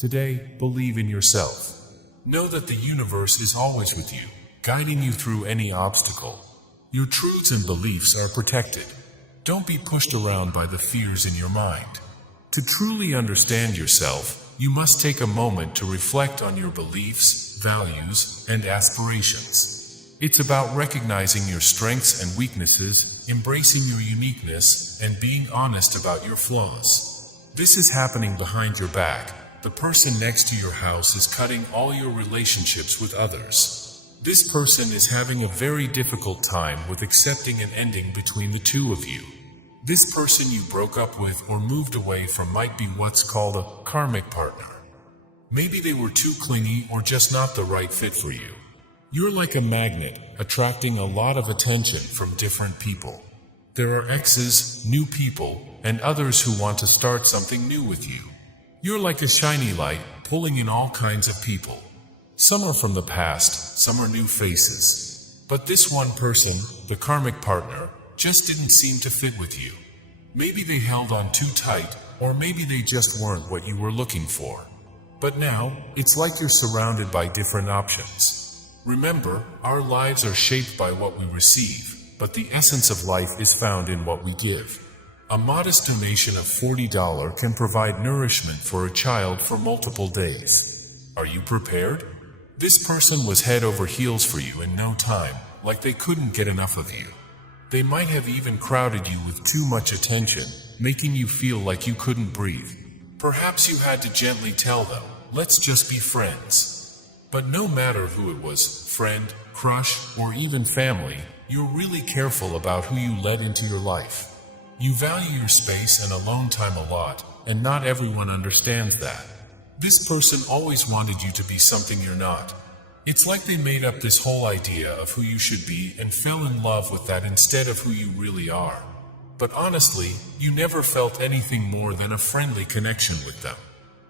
Today, believe in yourself. Know that the universe is always with you, guiding you through any obstacle. Your truths and beliefs are protected. Don't be pushed around by the fears in your mind. To truly understand yourself, you must take a moment to reflect on your beliefs, values, and aspirations. It's about recognizing your strengths and weaknesses, embracing your uniqueness, and being honest about your flaws. This is happening behind your back. The person next to your house is cutting all your relationships with others. This person is having a very difficult time with accepting an ending between the two of you. This person you broke up with or moved away from might be what's called a karmic partner. Maybe they were too clingy or just not the right fit for you. You're like a magnet, attracting a lot of attention from different people. There are exes, new people, and others who want to start something new with you. You're like a shiny light, pulling in all kinds of people. Some are from the past, some are new faces. But this one person, the karmic partner, just didn't seem to fit with you. Maybe they held on too tight, or maybe they just weren't what you were looking for. But now, it's like you're surrounded by different options. Remember, our lives are shaped by what we receive, but the essence of life is found in what we give. A modest donation of $40 can provide nourishment for a child for multiple days. Are you prepared? This person was head over heels for you in no time, like they couldn't get enough of you. They might have even crowded you with too much attention, making you feel like you couldn't breathe. Perhaps you had to gently tell them, let's just be friends. But no matter who it was, friend, crush, or even family, you're really careful about who you let into your life. You value your space and alone time a lot, and not everyone understands that. This person always wanted you to be something you're not. It's like they made up this whole idea of who you should be and fell in love with that instead of who you really are. But honestly, you never felt anything more than a friendly connection with them.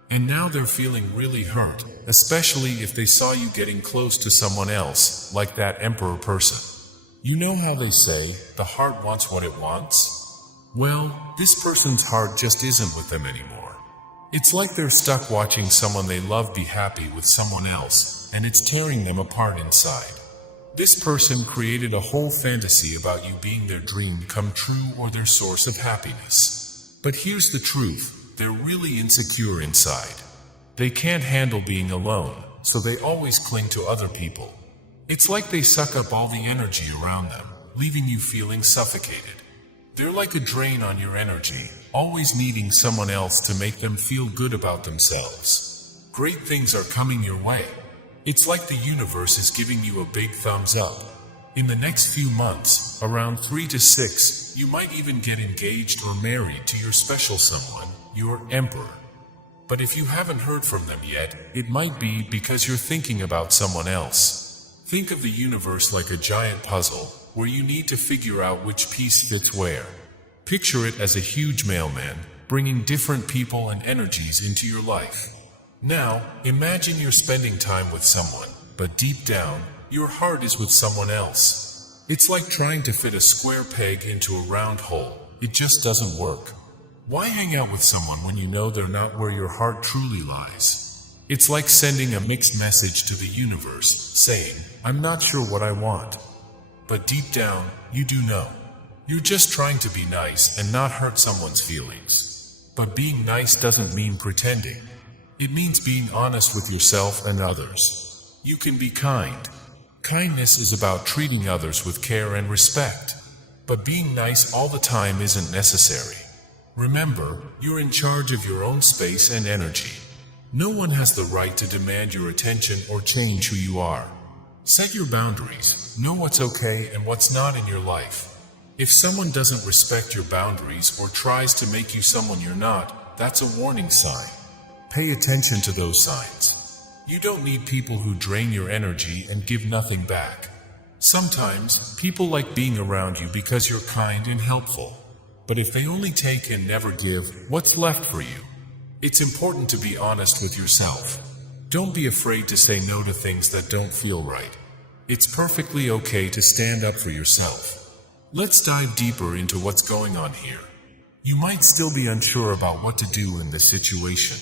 And now they're feeling really hurt, especially if they saw you getting close to someone else, like that emperor person. You know how they say, the heart wants what it wants? Well, this person's heart just isn't with them anymore. It's like they're stuck watching someone they love be happy with someone else, and it's tearing them apart inside. This person created a whole fantasy about you being their dream come true or their source of happiness. But here's the truth, they're really insecure inside. They can't handle being alone, so they always cling to other people. It's like they suck up all the energy around them, leaving you feeling suffocated. They're like a drain on your energy, always needing someone else to make them feel good about themselves. Great things are coming your way. It's like the universe is giving you a big thumbs up. In the next few months, around 3 to 6, you might even get engaged or married to your special someone, your emperor. But if you haven't heard from them yet, it might be because you're thinking about someone else. Think of the universe like a giant puzzle, where you need to figure out which piece fits where. Picture it as a huge mailman, bringing different people and energies into your life. Now, imagine you're spending time with someone, but deep down, your heart is with someone else. It's like trying to fit a square peg into a round hole. It just doesn't work. Why hang out with someone when you know they're not where your heart truly lies? It's like sending a mixed message to the universe, saying, I'm not sure what I want. But deep down, you do know. You're just trying to be nice and not hurt someone's feelings. But being nice doesn't mean pretending. It means being honest with yourself and others. You can be kind. Kindness is about treating others with care and respect. But being nice all the time isn't necessary. Remember, you're in charge of your own space and energy. No one has the right to demand your attention or change who you are. Set your boundaries. Know what's okay and what's not in your life. If someone doesn't respect your boundaries or tries to make you someone you're not, that's a warning sign. Pay attention to those signs. You don't need people who drain your energy and give nothing back. Sometimes, people like being around you because you're kind and helpful. But if they only take and never give, what's left for you? It's important to be honest with yourself. Don't be afraid to say no to things that don't feel right. It's perfectly okay to stand up for yourself. Let's dive deeper into what's going on here. You might still be unsure about what to do in this situation.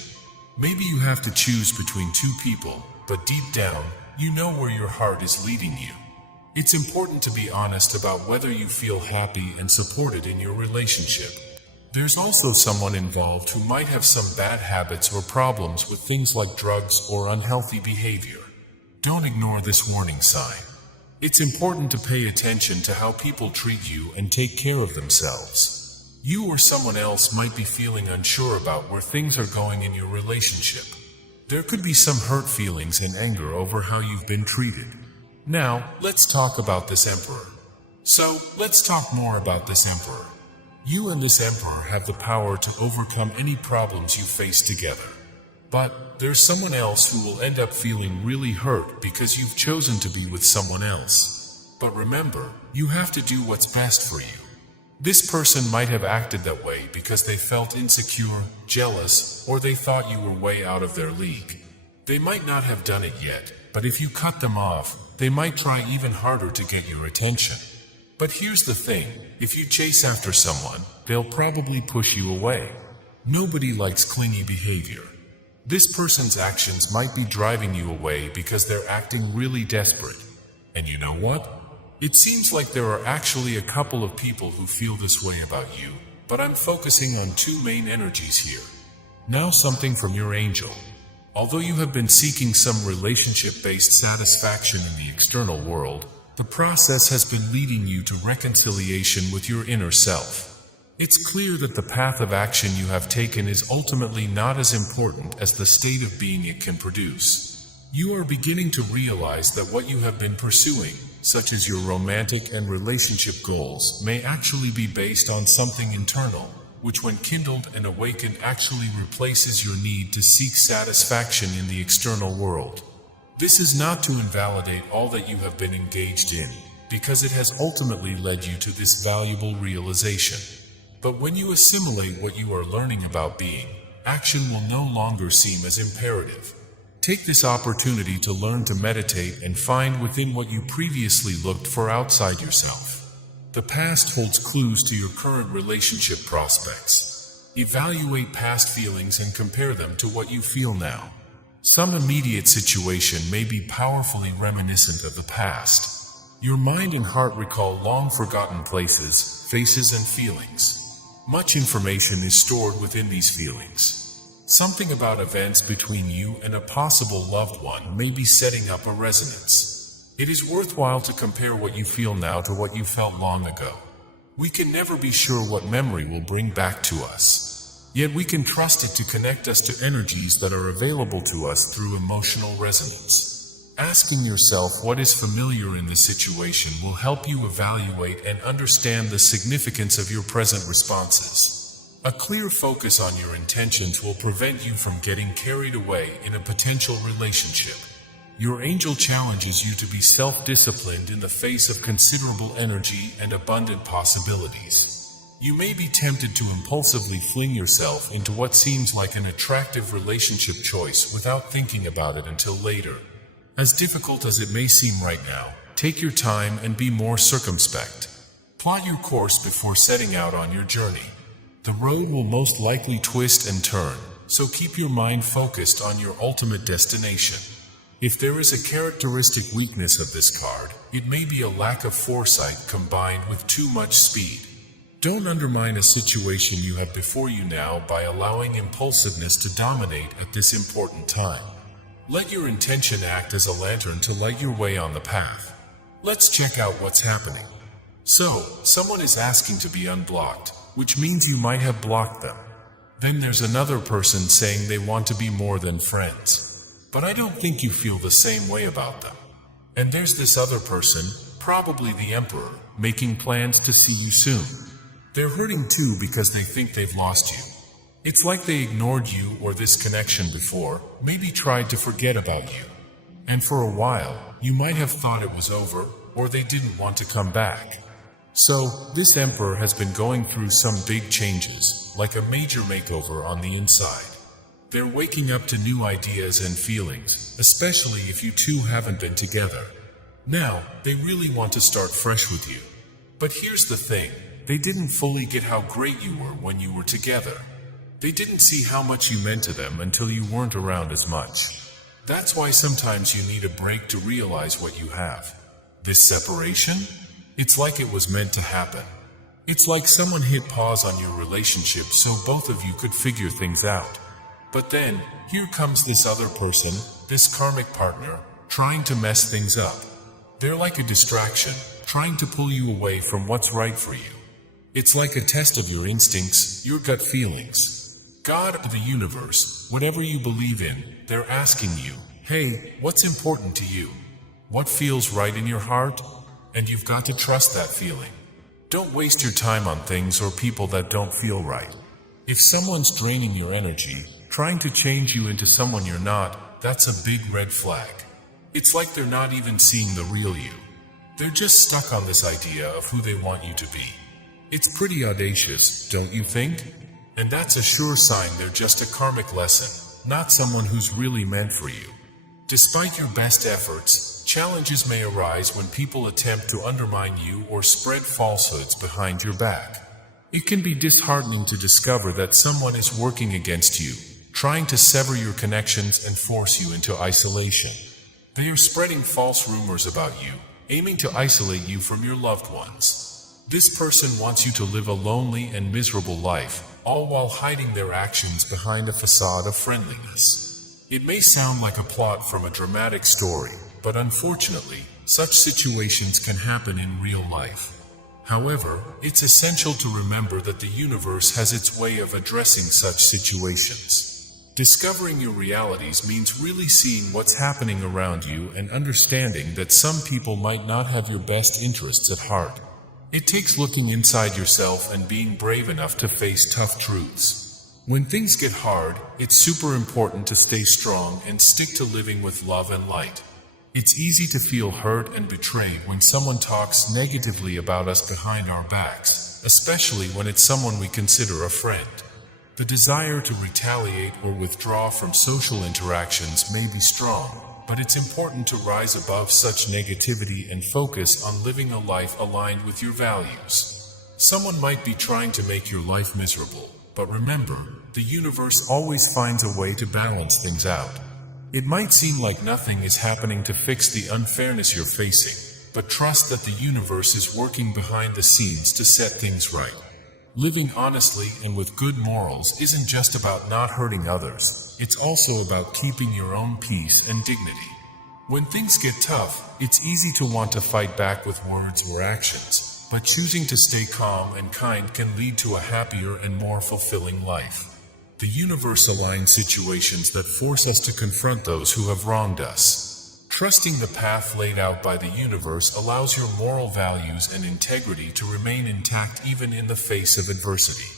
Maybe you have to choose between two people, but deep down, you know where your heart is leading you. It's important to be honest about whether you feel happy and supported in your relationship. There's also someone involved who might have some bad habits or problems with things like drugs or unhealthy behavior. Don't ignore this warning sign. It's important to pay attention to how people treat you and take care of themselves. You or someone else might be feeling unsure about where things are going in your relationship. There could be some hurt feelings and anger over how you've been treated. Now, let's talk about this emperor. So, let's talk more about this emperor. You and this emperor have the power to overcome any problems you face together. But there's someone else who will end up feeling really hurt because you've chosen to be with someone else. But remember, you have to do what's best for you. This person might have acted that way because they felt insecure, jealous, or they thought you were way out of their league. They might not have done it yet, but if you cut them off, they might try even harder to get your attention. But here's the thing, if you chase after someone, they'll probably push you away. Nobody likes clingy behavior. This person's actions might be driving you away because they're acting really desperate. And you know what? It seems like there are actually a couple of people who feel this way about you, but I'm focusing on two main energies here. Now something from your angel. Although you have been seeking some relationship-based satisfaction in the external world, the process has been leading you to reconciliation with your inner self. It's clear that the path of action you have taken is ultimately not as important as the state of being it can produce. You are beginning to realize that what you have been pursuing, such as your romantic and relationship goals, may actually be based on something internal, which when kindled and awakened actually replaces your need to seek satisfaction in the external world. This is not to invalidate all that you have been engaged in, because it has ultimately led you to this valuable realization. But when you assimilate what you are learning about being, action will no longer seem as imperative. Take this opportunity to learn to meditate and find within what you previously looked for outside yourself. The past holds clues to your current relationship prospects. Evaluate past feelings and compare them to what you feel now. Some immediate situation may be powerfully reminiscent of the past. Your mind and heart recall long-forgotten places, faces, and feelings. Much information is stored within these feelings. Something about events between you and a possible loved one may be setting up a resonance. It is worthwhile to compare what you feel now to what you felt long ago. We can never be sure what memory will bring back to us. Yet we can trust it to connect us to energies that are available to us through emotional resonance. Asking yourself what is familiar in the situation will help you evaluate and understand the significance of your present responses. A clear focus on your intentions will prevent you from getting carried away in a potential relationship. Your angel challenges you to be self-disciplined in the face of considerable energy and abundant possibilities. You may be tempted to impulsively fling yourself into what seems like an attractive relationship choice without thinking about it until later. As difficult as it may seem right now, take your time and be more circumspect. Plot your course before setting out on your journey. The road will most likely twist and turn, so keep your mind focused on your ultimate destination. If there is a characteristic weakness of this card, it may be a lack of foresight combined with too much speed. Don't undermine a situation you have before you now by allowing impulsiveness to dominate at this important time. Let your intention act as a lantern to light your way on the path. Let's check out what's happening. So, someone is asking to be unblocked, which means you might have blocked them. Then there's another person saying they want to be more than friends. But I don't think you feel the same way about them. And there's this other person, probably the Emperor, making plans to see you soon. They're hurting too because they think they've lost you. It's like they ignored you or this connection before, maybe tried to forget about you. And for a while, you might have thought it was over, or they didn't want to come back. So, this Emperor has been going through some big changes, like a major makeover on the inside. They're waking up to new ideas and feelings, especially if you two haven't been together. Now, they really want to start fresh with you. But here's the thing. They didn't fully get how great you were when you were together. They didn't see how much you meant to them until you weren't around as much. That's why sometimes you need a break to realize what you have. This separation? It's like it was meant to happen. It's like someone hit pause on your relationship so both of you could figure things out. But then, here comes this other person, this karmic partner, trying to mess things up. They're like a distraction, trying to pull you away from what's right for you. It's like a test of your instincts, your gut feelings. God or the universe, whatever you believe in, they're asking you, hey, what's important to you? What feels right in your heart? And you've got to trust that feeling. Don't waste your time on things or people that don't feel right. If someone's draining your energy, trying to change you into someone you're not, that's a big red flag. It's like they're not even seeing the real you. They're just stuck on this idea of who they want you to be. It's pretty audacious, don't you think? And that's a sure sign they're just a karmic lesson, not someone who's really meant for you. Despite your best efforts, challenges may arise when people attempt to undermine you or spread falsehoods behind your back. It can be disheartening to discover that someone is working against you, trying to sever your connections and force you into isolation. They are spreading false rumors about you, aiming to isolate you from your loved ones. This person wants you to live a lonely and miserable life, all while hiding their actions behind a facade of friendliness. It may sound like a plot from a dramatic story, but unfortunately, such situations can happen in real life. However, it's essential to remember that the universe has its way of addressing such situations. Discovering your realities means really seeing what's happening around you and understanding that some people might not have your best interests at heart. It takes looking inside yourself and being brave enough to face tough truths. When things get hard, it's super important to stay strong and stick to living with love and light. It's easy to feel hurt and betrayed when someone talks negatively about us behind our backs, especially when it's someone we consider a friend. The desire to retaliate or withdraw from social interactions may be strong, but it's important to rise above such negativity and focus on living a life aligned with your values. Someone might be trying to make your life miserable, but remember, the universe always finds a way to balance things out. It might seem like nothing is happening to fix the unfairness you're facing, but trust that the universe is working behind the scenes to set things right. Living honestly and with good morals isn't just about not hurting others, it's also about keeping your own peace and dignity. When things get tough, it's easy to want to fight back with words or actions, but choosing to stay calm and kind can lead to a happier and more fulfilling life. The universe aligns situations that force us to confront those who have wronged us. Trusting the path laid out by the universe allows your moral values and integrity to remain intact even in the face of adversity.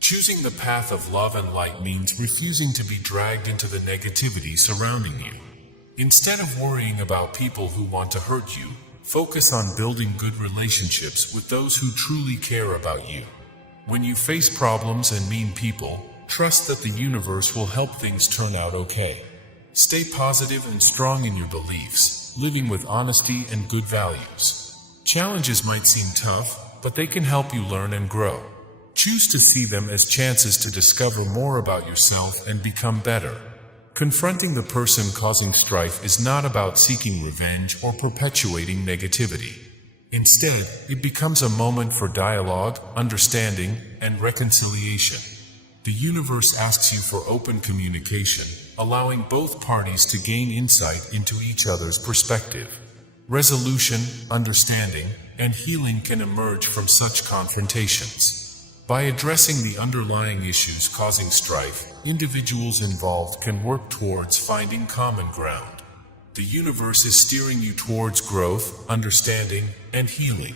Choosing the path of love and light means refusing to be dragged into the negativity surrounding you. Instead of worrying about people who want to hurt you, focus on building good relationships with those who truly care about you. When you face problems and mean people, trust that the universe will help things turn out okay. Stay positive and strong in your beliefs, living with honesty and good values. Challenges might seem tough, but they can help you learn and grow. Choose to see them as chances to discover more about yourself and become better. Confronting the person causing strife is not about seeking revenge or perpetuating negativity. Instead, it becomes a moment for dialogue, understanding, and reconciliation. The universe asks you for open communication, allowing both parties to gain insight into each other's perspective. Resolution, understanding, and healing can emerge from such confrontations. By addressing the underlying issues causing strife, individuals involved can work towards finding common ground. The universe is steering you towards growth, understanding, and healing.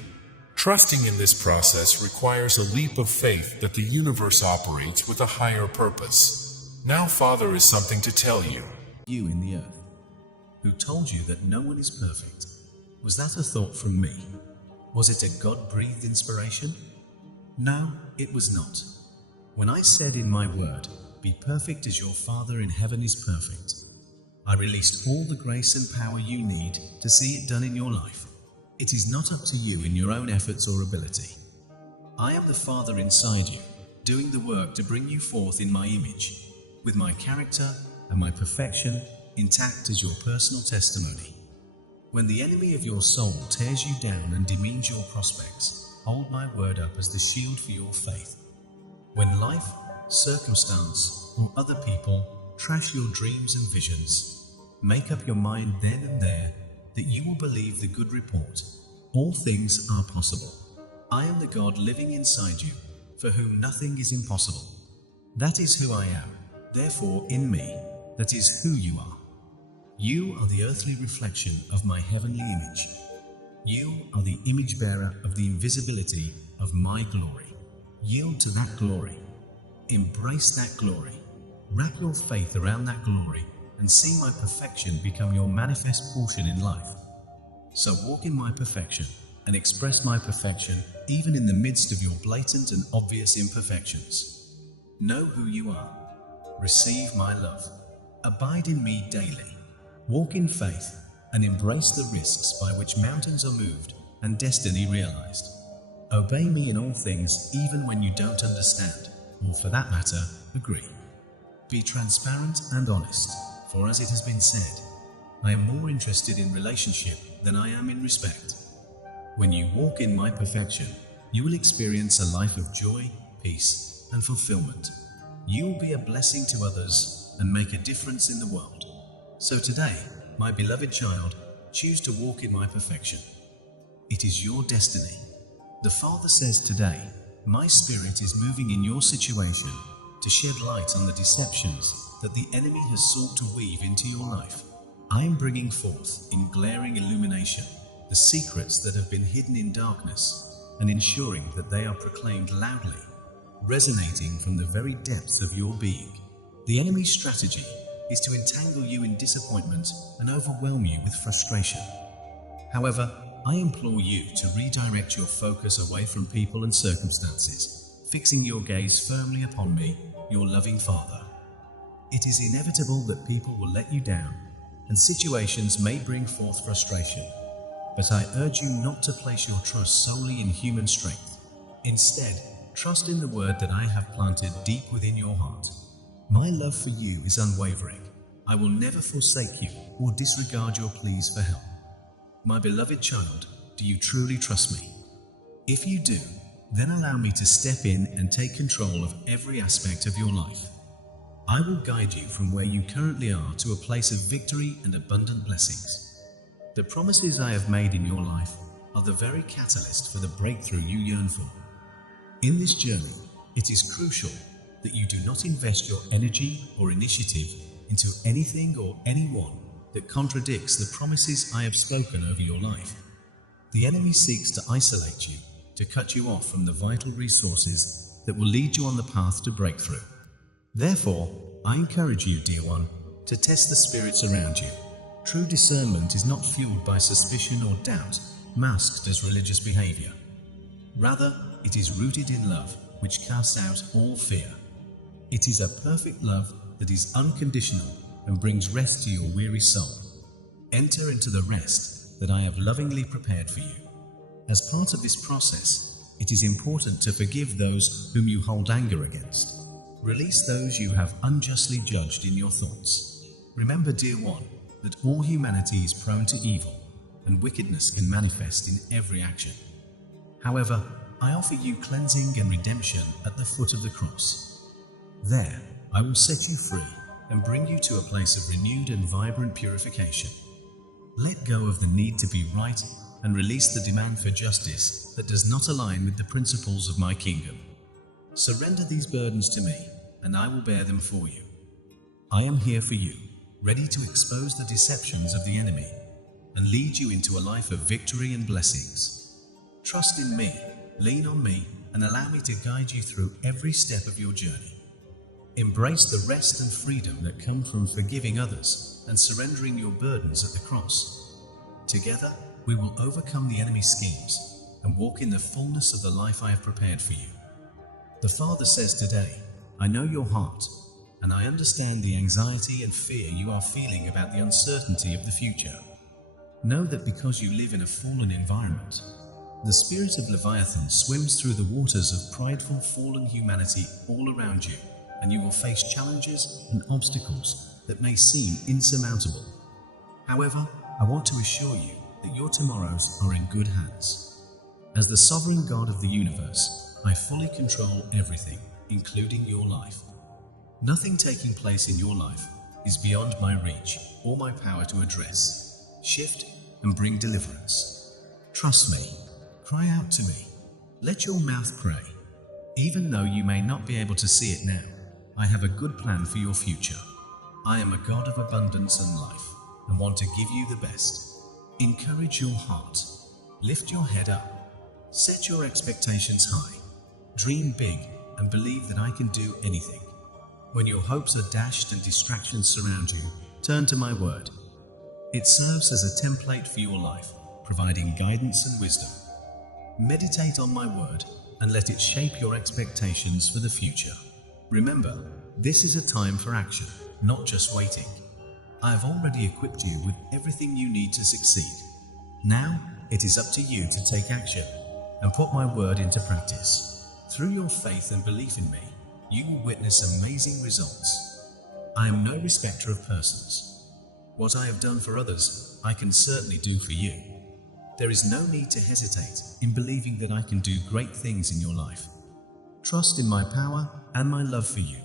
Trusting in this process requires a leap of faith that the universe operates with a higher purpose. Now, Father is something to tell you. You in the earth, who told you that no one is perfect. Was that a thought from me? Was it a God-breathed inspiration? No, it was not. When I said in my word, "Be perfect as your Father in heaven is perfect," I released all the grace and power you need to see it done in your life. It is not up to you in your own efforts or ability. I am the Father inside you, doing the work to bring you forth in my image, with my character and my perfection intact as your personal testimony. When the enemy of your soul tears you down and demeans your prospects, hold my word up as the shield for your faith. When life, circumstance, or other people trash your dreams and visions, make up your mind then and there that you will believe the good report. All things are possible. I am the God living inside you, for whom nothing is impossible. That is who I am. Therefore, in me, that is who you are. You are the earthly reflection of my heavenly image. You are the image bearer of the invisibility of my glory. Yield to that glory. Embrace that glory. Wrap your faith around that glory and see my perfection become your manifest portion in life. So walk in my perfection and express my perfection even in the midst of your blatant and obvious imperfections. Know who you are. Receive my love. Abide in me daily. Walk in faith and embrace the risks by which mountains are moved and destiny realized. Obey me in all things even when you don't understand, or for that matter, agree. Be transparent and honest, for as it has been said, I am more interested in relationship than I am in respect. When you walk in my perfection, you will experience a life of joy, peace, and fulfillment. You will be a blessing to others and make a difference in the world. So today, my beloved child, choose to walk in my perfection. It is your destiny. The Father says today, my Spirit is moving in your situation to shed light on the deceptions that the enemy has sought to weave into your life. I am bringing forth in glaring illumination the secrets that have been hidden in darkness and ensuring that they are proclaimed loudly, resonating from the very depths of your being. The enemy's strategy is to entangle you in disappointment and overwhelm you with frustration. However, I implore you to redirect your focus away from people and circumstances, fixing your gaze firmly upon me, your loving Father. It is inevitable that people will let you down, and situations may bring forth frustration. But I urge you not to place your trust solely in human strength. Instead, trust in the word that I have planted deep within your heart. My love for you is unwavering. I will never forsake you or disregard your pleas for help. My beloved child, do you truly trust me? If you do, then allow me to step in and take control of every aspect of your life. I will guide you from where you currently are to a place of victory and abundant blessings. The promises I have made in your life are the very catalyst for the breakthrough you yearn for. In this journey, it is crucial that you do not invest your energy or initiative into anything or anyone that contradicts the promises I have spoken over your life. The enemy seeks to isolate you, to cut you off from the vital resources that will lead you on the path to breakthrough. Therefore, I encourage you, dear one, to test the spirits around you. True discernment is not fueled by suspicion or doubt, masked as religious behavior. Rather, it is rooted in love, which casts out all fear. It is a perfect love that is unconditional and brings rest to your weary soul. Enter into the rest that I have lovingly prepared for you. As part of this process, it is important to forgive those whom you hold anger against. Release those you have unjustly judged in your thoughts. Remember, dear one, that all humanity is prone to evil, and wickedness can manifest in every action. However, I offer you cleansing and redemption at the foot of the cross. There, I will set you free and bring you to a place of renewed and vibrant purification. Let go of the need to be right and release the demand for justice that does not align with the principles of my kingdom. Surrender these burdens to me, and I will bear them for you. I am here for you, ready to expose the deceptions of the enemy and lead you into a life of victory and blessings. Trust in me, lean on me, and allow me to guide you through every step of your journey. Embrace the rest and freedom that come from forgiving others and surrendering your burdens at the cross. Together, we will overcome the enemy's schemes and walk in the fullness of the life I have prepared for you. The Father says today, I know your heart, and I understand the anxiety and fear you are feeling about the uncertainty of the future. Know that because you live in a fallen environment, The spirit of Leviathan swims through the waters of prideful, fallen humanity all around you, and you will face challenges and obstacles that may seem insurmountable. However, I want to assure you that your tomorrows are in good hands. As the sovereign God of the universe, I fully control everything, including your life. Nothing taking place in your life is beyond my reach or my power to address, shift, and bring deliverance. Trust me. Cry out to me. Let your mouth pray. Even though you may not be able to see it now, I have a good plan for your future. I am a God of abundance and life, and want to give you the best. Encourage your heart. Lift your head up. Set your expectations high. Dream big and believe that I can do anything. When your hopes are dashed and distractions surround you, turn to my word. It serves as a template for your life, providing guidance and wisdom. Meditate on my word and let it shape your expectations for the future. Remember, this is a time for action, not just waiting. I have already equipped you with everything you need to succeed. Now, it is up to you to take action and put my word into practice. Through your faith and belief in me, you will witness amazing results. I am no respecter of persons. What I have done for others, I can certainly do for you. There is no need to hesitate in believing that I can do great things in your life. Trust in my power and my love for you,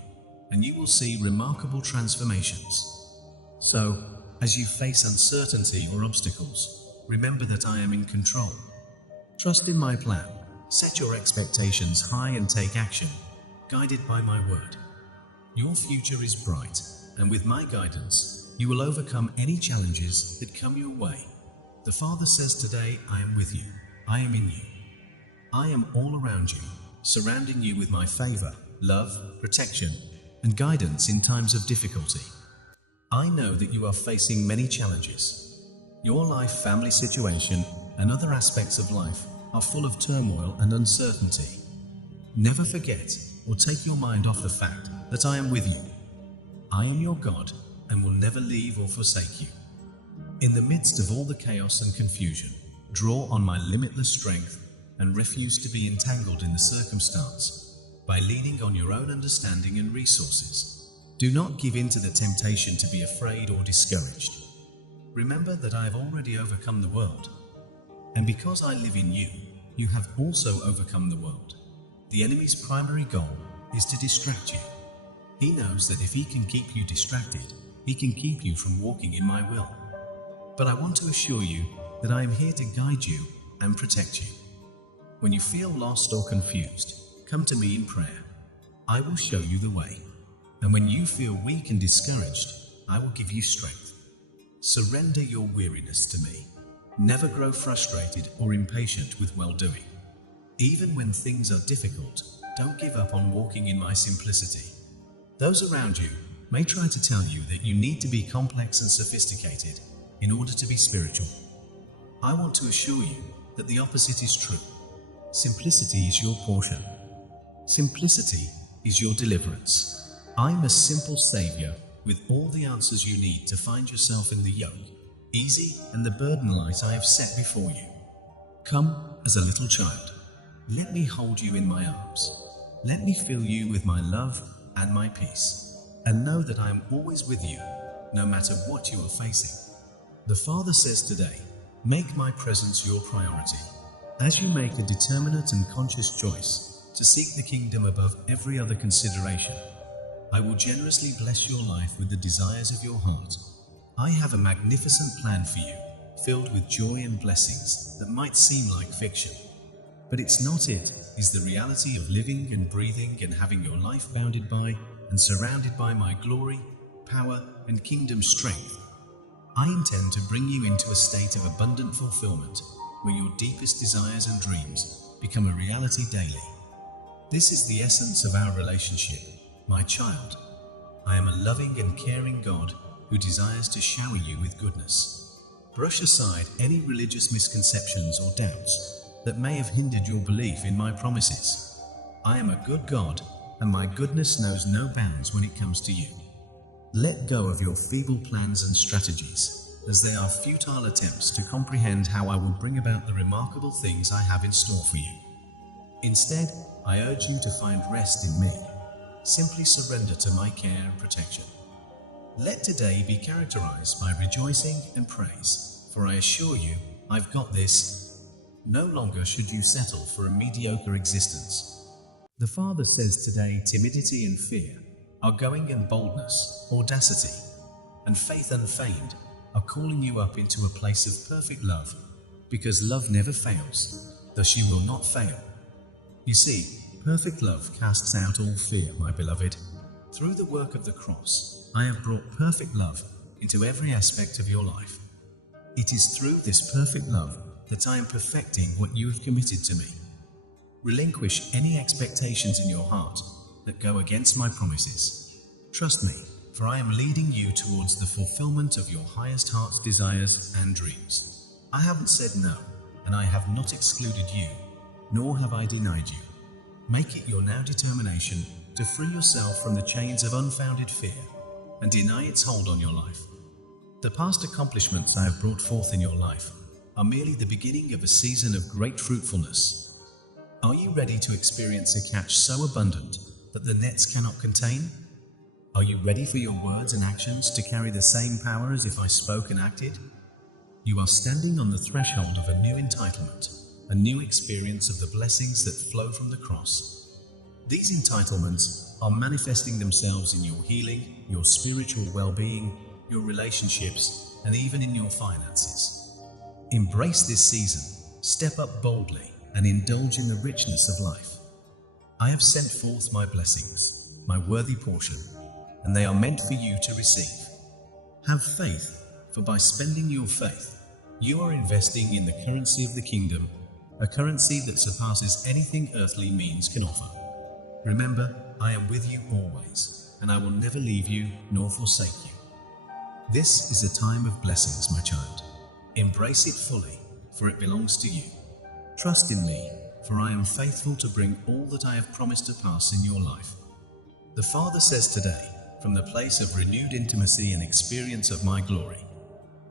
and you will see remarkable transformations. So, as you face uncertainty or obstacles, remember that I am in control. Trust in my plan, set your expectations high and take action, guided by my word. Your future is bright, and with my guidance, you will overcome any challenges that come your way. The Father says today, I am with you, I am in you. I am all around you, surrounding you with my favor, love, protection, and guidance in times of difficulty. I know that you are facing many challenges. Your life, family situation, and other aspects of life are full of turmoil and uncertainty. Never forget or take your mind off the fact that I am with you. I am your God and will never leave or forsake you. In the midst of all the chaos and confusion, draw on my limitless strength and refuse to be entangled in the circumstance by leaning on your own understanding and resources. Do not give in to the temptation to be afraid or discouraged. Remember that I have already overcome the world, and because I live in you, you have also overcome the world. The enemy's primary goal is to distract you. He knows that if he can keep you distracted, he can keep you from walking in my will. But I want to assure you that I am here to guide you and protect you. When you feel lost or confused, come to me in prayer. I will show you the way. And when you feel weak and discouraged, I will give you strength. Surrender your weariness to me. Never grow frustrated or impatient with well-doing. Even when things are difficult, don't give up on walking in my simplicity. Those around you may try to tell you that you need to be complex and sophisticated in order to be spiritual. I want to assure you that the opposite is true. Simplicity is your portion. Simplicity is your deliverance. I'm a simple Savior with all the answers you need to find yourself in the yoke, easy, and the burden light I have set before you. Come as a little child. Let me hold you in my arms. Let me fill you with my love and my peace. And know that I am always with you, no matter what you are facing. The Father says today, make my presence your priority. As you make a determinate and conscious choice to seek the kingdom above every other consideration, I will generously bless your life with the desires of your heart. I have a magnificent plan for you, filled with joy and blessings that might seem like fiction. But it's not it, is the reality of living and breathing and having your life bounded by and surrounded by my glory, power, and kingdom strength. I intend to bring you into a state of abundant fulfillment, where your deepest desires and dreams become a reality daily. This is the essence of our relationship, my child. I am a loving and caring God who desires to shower you with goodness. Brush aside any religious misconceptions or doubts that may have hindered your belief in my promises. I am a good God, and my goodness knows no bounds when it comes to you. Let go of your feeble plans and strategies. as they are futile attempts to comprehend how I will bring about the remarkable things I have in store for you. Instead, I urge you to find rest in me. Simply surrender to my care and protection. Let today be characterized by rejoicing and praise, for I assure you, I've got this. No longer should you settle for a mediocre existence. The Father says today timidity and fear are going, and boldness, audacity, and faith unfeigned are calling you up into a place of perfect love, because love never fails, thus you will not fail. You see, perfect love casts out all fear, my beloved. Through the work of the cross, I have brought perfect love into every aspect of your life. It is through this perfect love that I am perfecting what you have committed to me. Relinquish any expectations in your heart that go against my promises. Trust me, for I am leading you towards the fulfillment of your highest heart's desires and dreams. I haven't said no, and I have not excluded you, nor have I denied you. Make it your now determination to free yourself from the chains of unfounded fear and deny its hold on your life. The past accomplishments I have brought forth in your life are merely the beginning of a season of great fruitfulness. Are you ready to experience a catch so abundant that the nets cannot contain? Are you ready for your words and actions to carry the same power as if I spoke and acted? You are standing on the threshold of a new entitlement, a new experience of the blessings that flow from the cross. These entitlements are manifesting themselves in your healing, your spiritual well-being, your relationships, and even in your finances. Embrace this season, step up boldly, and indulge in the richness of life. I have sent forth my blessings, my worthy portion, and they are meant for you to receive. Have faith, for by spending your faith, you are investing in the currency of the kingdom, a currency that surpasses anything earthly means can offer. Remember, I am with you always, and I will never leave you nor forsake you. This is a time of blessings, my child. Embrace it fully, for it belongs to you. Trust in me, for I am faithful to bring all that I have promised to pass in your life. The Father says today, from the place of renewed intimacy and experience of my glory,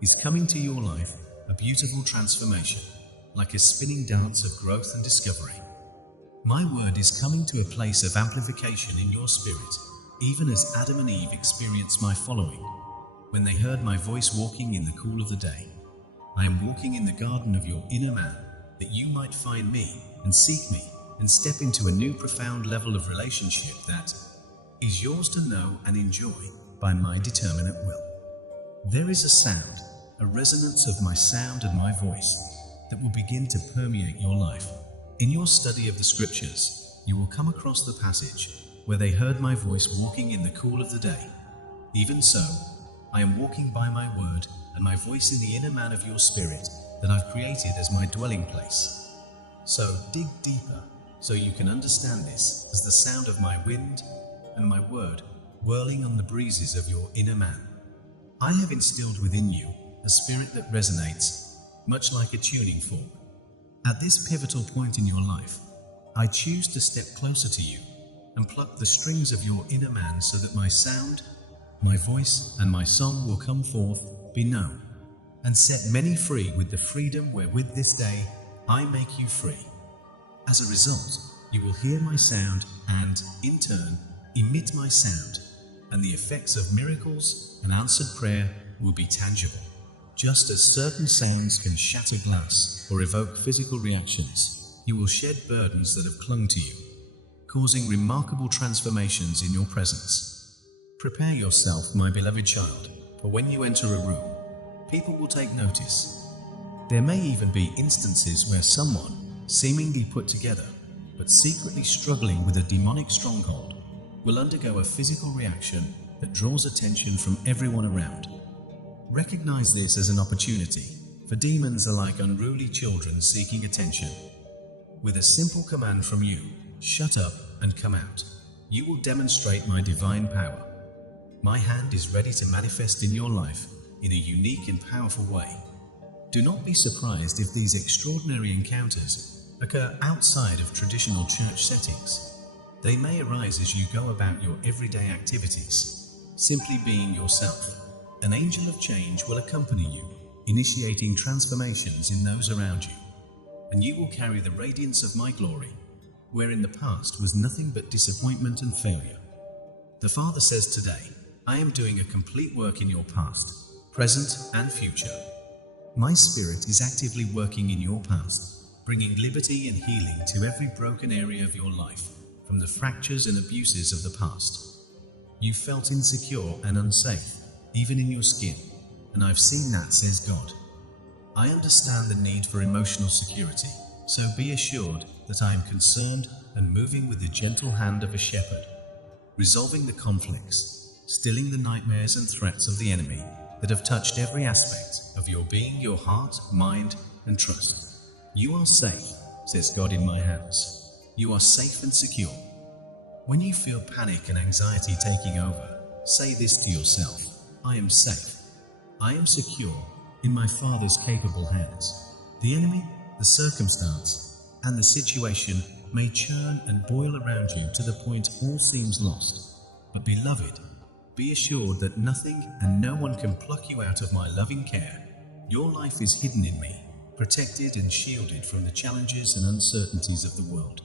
is coming to your life a beautiful transformation, like a spinning dance of growth and discovery. My word is coming to a place of amplification in your spirit, even as Adam and Eve experienced my following, when they heard my voice walking in the cool of the day. I am walking in the garden of your inner man, that you might find me and seek me and step into a new profound level of relationship that is yours to know and enjoy by my determinate will. There is a sound, a resonance of my sound and my voice that will begin to permeate your life. In your study of the scriptures, you will come across the passage where they heard my voice walking in the cool of the day. Even so, I am walking by my word and my voice in the inner man of your spirit that I've created as my dwelling place. So dig deeper so you can understand this as the sound of my wind and my word whirling on the breezes of your inner man. I have instilled within you a spirit that resonates, much like a tuning fork. At this pivotal point in your life, I choose to step closer to you and pluck the strings of your inner man so that my sound, my voice, and my song will come forth, be known, and set many free with the freedom wherewith this day I make you free. As a result, you will hear my sound and, in turn, emit my sound, and the effects of miracles and answered prayer will be tangible. Just as certain sounds can shatter glass or evoke physical reactions, you will shed burdens that have clung to you, causing remarkable transformations in your presence. Prepare yourself, my beloved child, for when you enter a room, people will take notice. There may even be instances where someone, seemingly put together, but secretly struggling with a demonic stronghold, will undergo a physical reaction that draws attention from everyone around. Recognize this as an opportunity, for demons are like unruly children seeking attention. With a simple command from you, shut up and come out, you will demonstrate my divine power. My hand is ready to manifest in your life in a unique and powerful way. Do not be surprised if these extraordinary encounters occur outside of traditional church settings. They may arise as you go about your everyday activities, simply being yourself. An angel of change will accompany you, initiating transformations in those around you, and you will carry the radiance of my glory, where in the past was nothing but disappointment and failure. The Father says today, I am doing a complete work in your past, present, and future. My Spirit is actively working in your past, bringing liberty and healing to every broken area of your life, from the fractures and abuses of the past. You felt insecure and unsafe, even in your skin, and I've seen that, says God. I understand the need for emotional security, so be assured that I am concerned and moving with the gentle hand of a shepherd, resolving the conflicts, stilling the nightmares and threats of the enemy that have touched every aspect of your being, your heart, mind, and trust. You are safe, says God, in my hands. You are safe and secure. When you feel panic and anxiety taking over, say this to yourself: I am safe. I am secure in my Father's capable hands. The enemy, the circumstance, and the situation may churn and boil around you to the point all seems lost. But beloved, be assured that nothing and no one can pluck you out of my loving care. Your life is hidden in me, protected and shielded from the challenges and uncertainties of the world.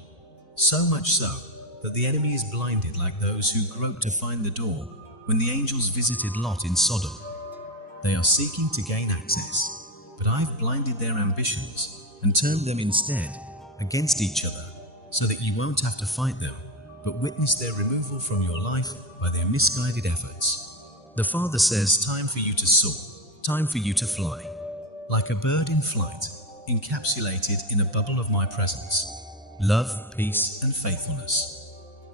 So much so that the enemy is blinded like those who grope to find the door when the angels visited Lot in Sodom. They are seeking to gain access, but I've blinded their ambitions and turned them instead against each other, so that you won't have to fight them, but witness their removal from your life by their misguided efforts. The Father says, time for you to soar, time for you to fly, like a bird in flight, encapsulated in a bubble of my presence, love, peace, and faithfulness.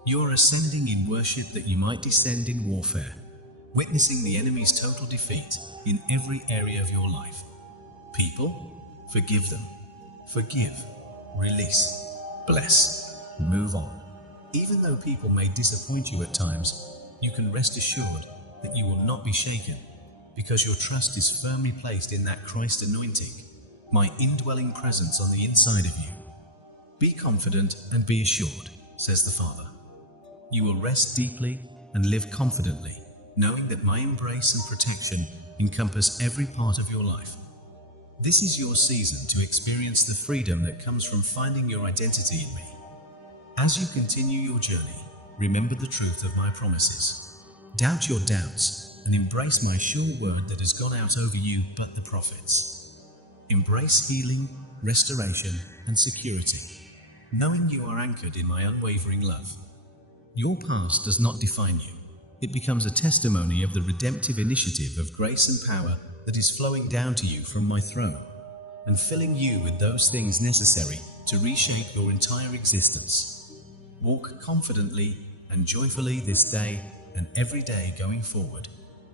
You are ascending in worship that you might descend in warfare, witnessing the enemy's total defeat in every area of your life. People, forgive them. Forgive, release, bless, move on. Even though people may disappoint you at times, you can rest assured that you will not be shaken, because your trust is firmly placed in that Christ anointing, my indwelling presence on the inside of you. Be confident and be assured, says the Father. You will rest deeply and live confidently, knowing that my embrace and protection encompass every part of your life. This is your season to experience the freedom that comes from finding your identity in me. As you continue your journey, remember the truth of my promises. Doubt your doubts and embrace my sure word that has gone out over you but the prophets. Embrace healing, restoration, and security, knowing you are anchored in my unwavering love. Your past does not define you. It becomes a testimony of the redemptive initiative of grace and power that is flowing down to you from my throne, and filling you with those things necessary to reshape your entire existence. Walk confidently and joyfully this day and every day going forward,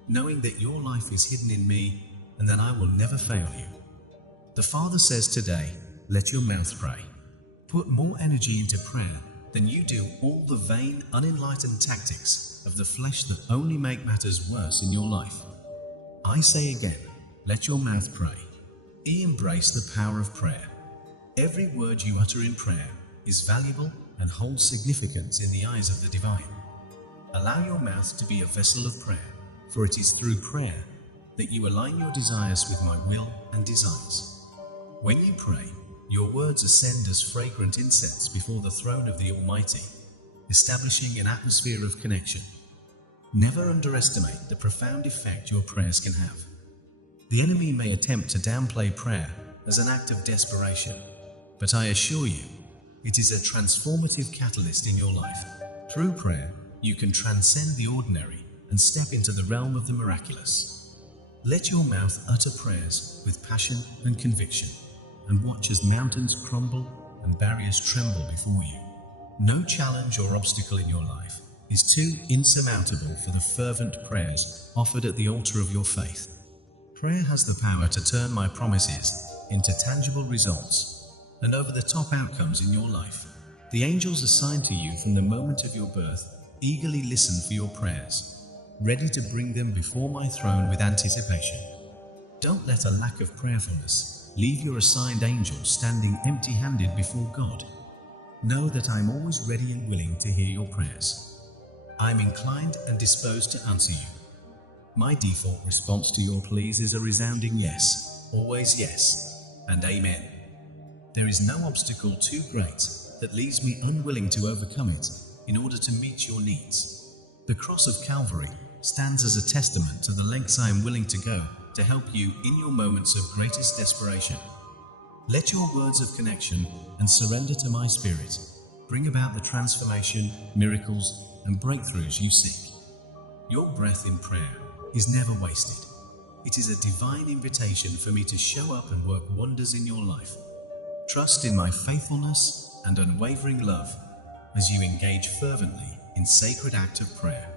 knowing that your life is hidden in me and that I will never fail you. The Father says today, let your mouth pray. Put more energy into prayer than you do all the vain, unenlightened tactics of the flesh that only make matters worse in your life. I say again, let your mouth pray. Embrace the power of prayer. Every word you utter in prayer is valuable and holds significance in the eyes of the divine. Allow your mouth to be a vessel of prayer, for it is through prayer that you align your desires with my will and desires. When you pray, your words ascend as fragrant incense before the throne of the Almighty, establishing an atmosphere of connection. Never underestimate the profound effect your prayers can have. The enemy may attempt to downplay prayer as an act of desperation, but I assure you, it is a transformative catalyst in your life. Through prayer, you can transcend the ordinary and step into the realm of the miraculous. Let your mouth utter prayers with passion and conviction, and watch as mountains crumble and barriers tremble before you. No challenge or obstacle in your life is too insurmountable for the fervent prayers offered at the altar of your faith. Prayer has the power to turn my promises into tangible results and over-the-top outcomes in your life. The angels assigned to you from the moment of your birth eagerly listen for your prayers, ready to bring them before my throne with anticipation. Don't let a lack of prayerfulness leave your assigned angel standing empty-handed before God. Know that I'm always ready and willing to hear your prayers. I'm inclined and disposed to answer you. My default response to your pleas is a resounding yes, always yes, and amen. There is no obstacle too great that leaves me unwilling to overcome it in order to meet your needs. The cross of Calvary stands as a testament to the lengths I am willing to go to help you in your moments of greatest desperation. Let your words of connection and surrender to my spirit bring about the transformation, miracles, and breakthroughs you seek. Your breath in prayer is never wasted. It is a divine invitation for me to show up and work wonders in your life. Trust in my faithfulness and unwavering love as you engage fervently in sacred act of prayer.